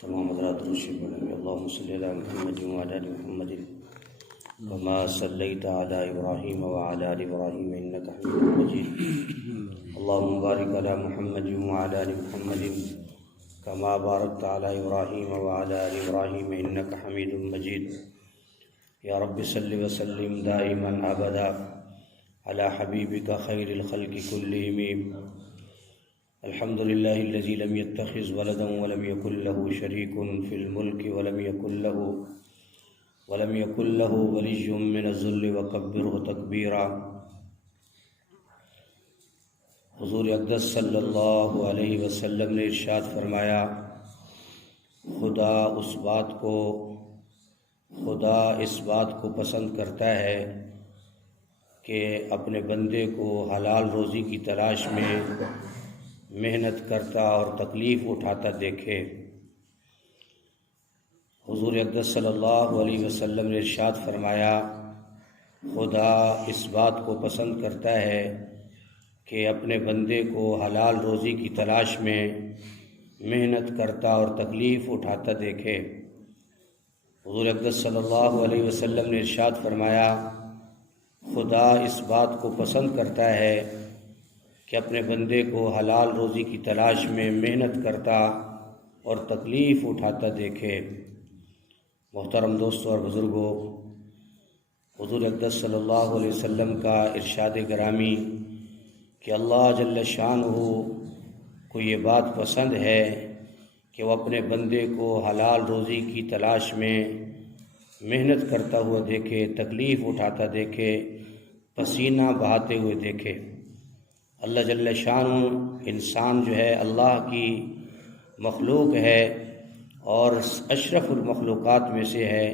تمام حضرات درود پڑھیں گے۔ اللہم صلی علی محمد وعلی آل محمد کما صلیت علی ابراہیم وعلی آل ابراہیم انک حمید مجید۔ اللہم بارک علی محمد وعلی آل محمد کما بارکت علی ابراہیم وعلی آل ابراہیم انک حمید مجید۔ یا رب صلی وسلم دائما ابدا علی حبیبک خیر الخلق کلہم۔ الحمد للہ الذی لم يتخذ ولدا ولم يكن له شریک فی الملک ولم يكن له ولی من الذل وکبرہ تکبیرا۔ حضور اقدس صلی اللہ علیہ وسلم نے ارشاد فرمایا، خدا اس بات کو پسند کرتا ہے کہ اپنے بندے کو حلال روزی کی تلاش میں محنت کرتا اور تکلیف اٹھاتا دیکھے۔ حضور اقدس صلی اللہ علیہ وسلم نے ارشاد فرمایا، خدا اس بات کو پسند کرتا ہے کہ اپنے بندے کو حلال روزی کی تلاش میں محنت کرتا اور تکلیف اٹھاتا دیکھے۔ حضور اقدس صلی اللہ علیہ وسلم نے ارشاد فرمایا، خدا اس بات کو پسند کرتا ہے کہ اپنے بندے کو حلال روزی کی تلاش میں محنت کرتا اور تکلیف اٹھاتا دیکھے۔ محترم دوستوں اور بزرگوں، حضور اقدس صلی اللہ علیہ وسلم کا ارشاد گرامی کہ اللہ جل شانہ کو یہ بات پسند ہے کہ وہ اپنے بندے کو حلال روزی کی تلاش میں محنت کرتا ہوا دیکھے، تکلیف اٹھاتا دیکھے، پسینہ بہاتے ہوئے دیکھے۔ اللہ جل شانہ انسان جو ہے اللہ کی مخلوق ہے اور اشرف المخلوقات میں سے ہے۔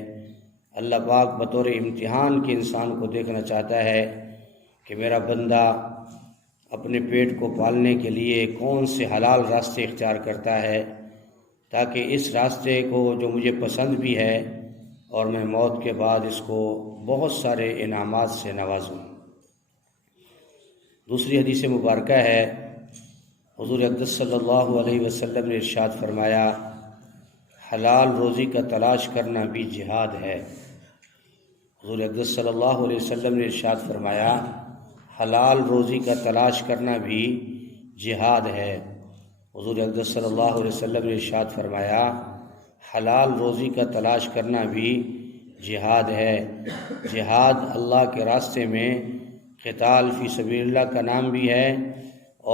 اللہ پاک بطور امتحان کے انسان کو دیکھنا چاہتا ہے کہ میرا بندہ اپنے پیٹ کو پالنے کے لیے کون سے حلال راستے اختیار کرتا ہے، تاکہ اس راستے کو جو مجھے پسند بھی ہے اور میں موت کے بعد اس کو بہت سارے انعامات سے نوازوں۔ دوسری حدیث مبارکہ ہے، حضور اقدس صلی اللہ علیہ وسلم نے ارشاد فرمایا، حلال روزی کا تلاش کرنا بھی جہاد ہے۔ حضور اقدس صلی اللہ علیہ وسلم نے ارشاد فرمایا، حلال روزی کا تلاش کرنا بھی جہاد ہے۔ حضور اقدس صلی اللہ علیہ وسلم نے ارشاد فرمایا، حلال روزی کا تلاش کرنا بھی جہاد ہے۔ جہاد اللہ کے راستے میں قتال فی سبیل اللہ کا نام بھی ہے،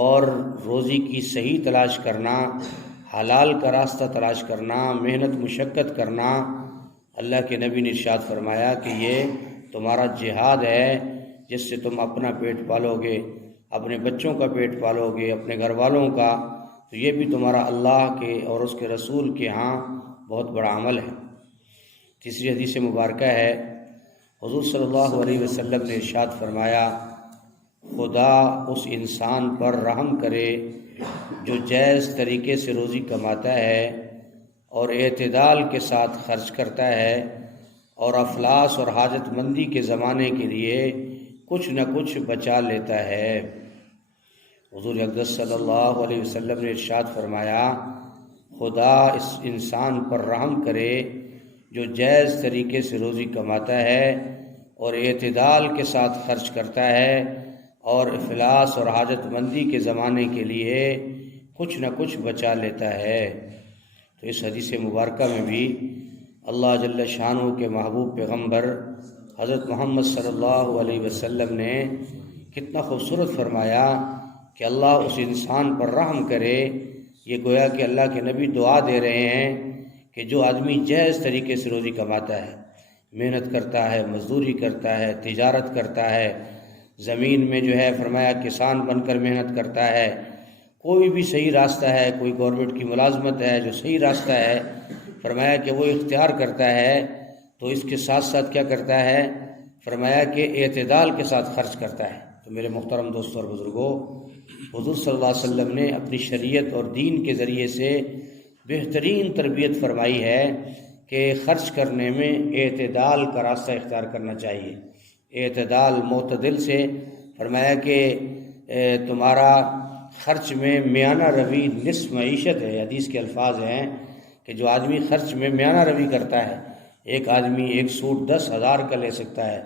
اور روزی کی صحیح تلاش کرنا، حلال کا راستہ تلاش کرنا، محنت مشقت کرنا، اللہ کے نبی نے ارشاد فرمایا کہ یہ تمہارا جہاد ہے، جس سے تم اپنا پیٹ پالو گے، اپنے بچوں کا پیٹ پالو گے، اپنے گھر والوں کا، تو یہ بھی تمہارا اللہ کے اور اس کے رسول کے ہاں بہت بڑا عمل ہے۔ تیسری حدیث مبارکہ ہے، حضور صلی اللہ علیہ وسلم نے ارشاد فرمایا، خدا اس انسان پر رحم کرے جو جائز طریقے سے روزی کماتا ہے اور اعتدال کے ساتھ خرچ کرتا ہے اور افلاس اور حاجت مندی کے زمانے کے لیے کچھ نہ کچھ بچا لیتا ہے۔ حضور اقدس صلی اللہ علیہ وسلم نے ارشاد فرمایا، خدا اس انسان پر رحم کرے جو جائز طریقے سے روزی کماتا ہے اور اعتدال کے ساتھ خرچ کرتا ہے اور افلاس اور حاجت مندی کے زمانے کے لیے کچھ نہ کچھ بچا لیتا ہے۔ تو اس حدیث مبارکہ میں بھی اللہ جل شانہ کے محبوب پیغمبر حضرت محمد صلی اللہ علیہ وسلم نے کتنا خوبصورت فرمایا کہ اللہ اس انسان پر رحم کرے۔ یہ گویا کہ اللہ کے نبی دعا دے رہے ہیں کہ جو آدمی جائز طریقے سے روزی کماتا ہے، محنت کرتا ہے، مزدوری کرتا ہے، تجارت کرتا ہے، زمین میں جو ہے فرمایا کسان بن کر محنت کرتا ہے، کوئی بھی صحیح راستہ ہے، کوئی گورنمنٹ کی ملازمت ہے جو صحیح راستہ ہے، فرمایا کہ وہ اختیار کرتا ہے، تو اس کے ساتھ ساتھ کیا کرتا ہے، فرمایا کہ اعتدال کے ساتھ خرچ کرتا ہے۔ تو میرے محترم دوستوں اور بزرگوں، حضور صلی اللہ علیہ وسلم نے اپنی شریعت اور دین کے ذریعے سے بہترین تربیت فرمائی ہے کہ خرچ کرنے میں اعتدال کا راستہ اختیار کرنا چاہیے۔ اعتدال معتدل سے فرمایا کہ تمہارا خرچ میں میانہ روی نصف معیشت ہے۔ حدیث کے الفاظ ہیں کہ جو آدمی خرچ میں میانہ روی کرتا ہے، ایک آدمی ایک سوٹ 10,000 کا لے سکتا ہے،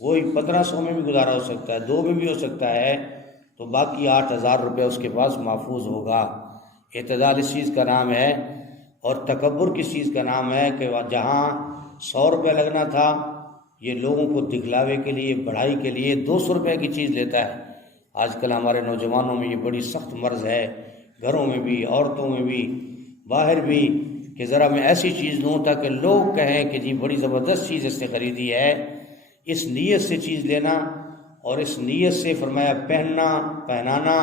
وہی 1500 میں بھی گزارا ہو سکتا ہے، 2 میں بھی ہو سکتا ہے، تو باقی 8,000 روپے اس کے پاس محفوظ ہوگا۔ اعتدال اس چیز کا نام ہے، اور تکبر کس چیز کا نام ہے کہ جہاں 100 روپے لگنا تھا، یہ لوگوں کو دکھلاوے کے لیے، بڑھائی کے لیے 200 روپے کی چیز لیتا ہے۔ آج کل ہمارے نوجوانوں میں یہ بڑی سخت مرض ہے، گھروں میں بھی، عورتوں میں بھی، باہر بھی، کہ ذرا میں ایسی چیز لوں تاکہ لوگ کہیں کہ جی بڑی زبردست چیز اس نے خریدی ہے۔ اس نیت سے چیز لینا اور اس نیت سے فرمایا پہننا، پہنانا،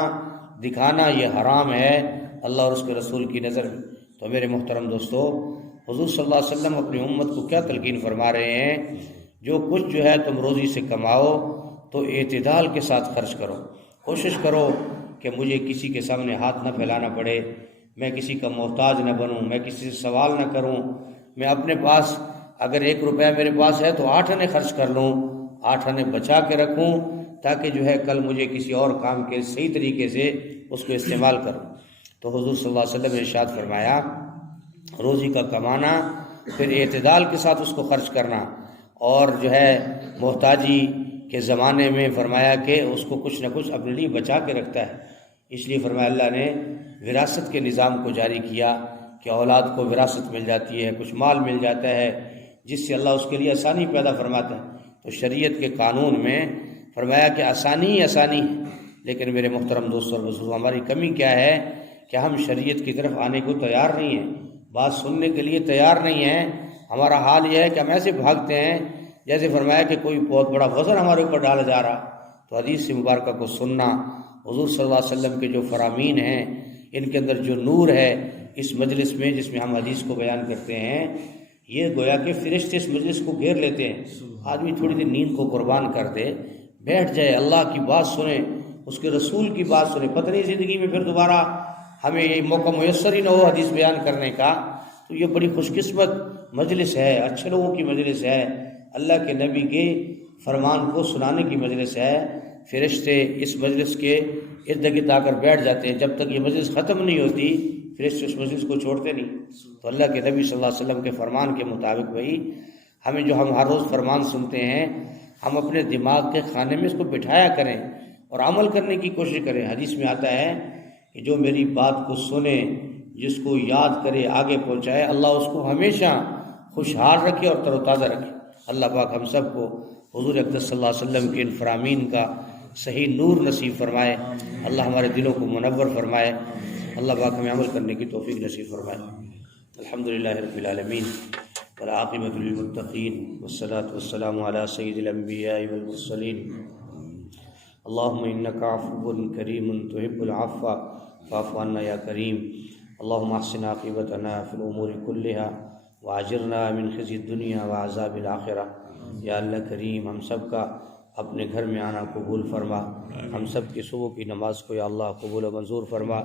دکھانا، یہ حرام ہے اللہ اور اس کے رسول کی نظر میں۔ تو میرے محترم دوستو، حضور صلی اللہ علیہ وسلم اپنی امت کو کیا تلقین فرما رہے ہیں؟ جو کچھ جو ہے تم روزی سے کماؤ تو اعتدال کے ساتھ خرچ کرو، کوشش کرو کہ مجھے کسی کے سامنے ہاتھ نہ پھیلانا پڑے، میں کسی کا محتاج نہ بنوں، میں کسی سے سوال نہ کروں، میں اپنے پاس اگر 1 روپیہ میرے پاس ہے تو 8 آنے خرچ کر لوں، 8 آنے بچا کے رکھوں، تاکہ جو ہے کل مجھے کسی اور کام کے صحیح طریقے سے اس کو استعمال کروں۔ تو حضور صلی اللہ علیہ وسلم نے ارشاد فرمایا روزی کا کمانا، پھر اعتدال کے ساتھ اس کو خرچ کرنا، اور جو ہے محتاجی کے زمانے میں فرمایا کہ اس کو کچھ نہ کچھ اپنے لیے بچا کے رکھتا ہے۔ اس لیے فرمایا اللہ نے وراثت کے نظام کو جاری کیا کہ اولاد کو وراثت مل جاتی ہے، کچھ مال مل جاتا ہے، جس سے اللہ اس کے لیے آسانی پیدا فرماتا ہے۔ تو شریعت کے قانون میں فرمایا کہ آسانی ہی آسانی ہے، لیکن میرے محترم دوستوں اور بزرگوں، ہماری کمی کیا ہے کہ ہم شریعت کی طرف آنے کو تیار نہیں ہیں، بات سننے کے لیے تیار نہیں ہیں۔ ہمارا حال یہ ہے کہ ہم ایسے بھاگتے ہیں جیسے فرمایا کہ کوئی بہت بڑا وزن ہمارے اوپر ڈالا جا رہا۔ تو حدیث مبارکہ کو سننا، حضور صلی اللہ علیہ وسلم کے جو فرامین ہیں، ان کے اندر جو نور ہے اس مجلس میں جس میں ہم حدیث کو بیان کرتے ہیں، یہ گویا کہ فرشتے اس مجلس کو گھیر لیتے ہیں۔ آدمی تھوڑی دیر نیند کو قربان کر دے، بیٹھ جائے، اللہ کی بات سنے، اس کے رسول کی بات سنے، پتہ نہیں زندگی میں پھر دوبارہ ہمیں یہ موقع میسر ہی نہ ہو حدیث بیان کرنے کا۔ تو یہ بڑی خوش قسمت مجلس ہے، اچھے لوگوں کی مجلس ہے، اللہ کے نبی کے فرمان کو سنانے کی مجلس ہے۔ فرشتے اس مجلس کے ارد گرد آ کر بیٹھ جاتے ہیں، جب تک یہ مجلس ختم نہیں ہوتی فرشتے اس مجلس کو چھوڑتے نہیں۔ تو اللہ کے نبی صلی اللہ علیہ وسلم کے فرمان کے مطابق بھائی ہمیں جو ہم ہر روز فرمان سنتے ہیں، ہم اپنے دماغ کے خانے میں اس کو بٹھایا کریں اور عمل کرنے کی کوشش کریں۔ حدیث میں آتا ہے کہ جو میری بات کو سنے، جس کو یاد کرے، آگے پہنچائے، اللہ اس کو ہمیشہ خوشحال رکھے اور تر و تازہ رکھے۔ اللہ پاک ہم سب کو حضور اقدس صلی اللہ علیہ وسلم کے ان فرامین کا صحیح نور نصیب فرمائے، اللہ ہمارے دلوں کو منور فرمائے، اللہ پاک ہمیں عمل کرنے کی توفیق نصیب فرمائے۔ الحمدللہ رب العالمین والعاقبۃ للمتقین والصلاۃ والسلام علی سید الانبیاء والمرسلین۔ اللہم انک عفو کریم تحب العفو فاعف عنا یا کریم۔ اللہم احسن عاقبتنا فی الامور کلها واجرنا من خزی الدنیا وعذاب الآخرہ۔ یا اللہ کریم ہم سب کا اپنے گھر میں آنا قبول فرما، ہم سب کی صبح کی نماز کو یا اللہ قبول و منظور فرما۔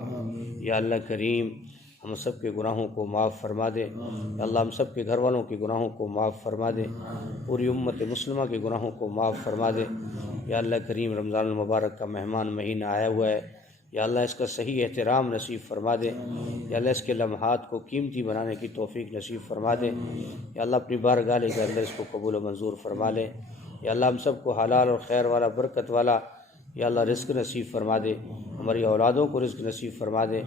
یا اللہ کریم ہم سب کے گناہوں کو معاف فرما دے، یا اللہ ہم سب کے گھر والوں کے گناہوں کو معاف فرما دے، پوری امت مسلمہ کے گناہوں کو معاف فرما دے۔ یا اللہ کریم رمضان المبارک کا مہمان مہینہ آیا ہوا ہے، یا اللہ اس کا صحیح احترام نصیب فرما دے، یا اللہ اس کے لمحات کو قیمتی بنانے کی توفیق نصیب فرما دے۔ یا اللہ اپنی بارگاہ کے اندر اس کو قبول و منظور فرما لے۔ یا اللہ ہم سب کو حلال اور خیر والا، برکت والا یا اللہ رزق نصیب فرما دے، ہماری اولادوں کو رزق نصیب فرما دے۔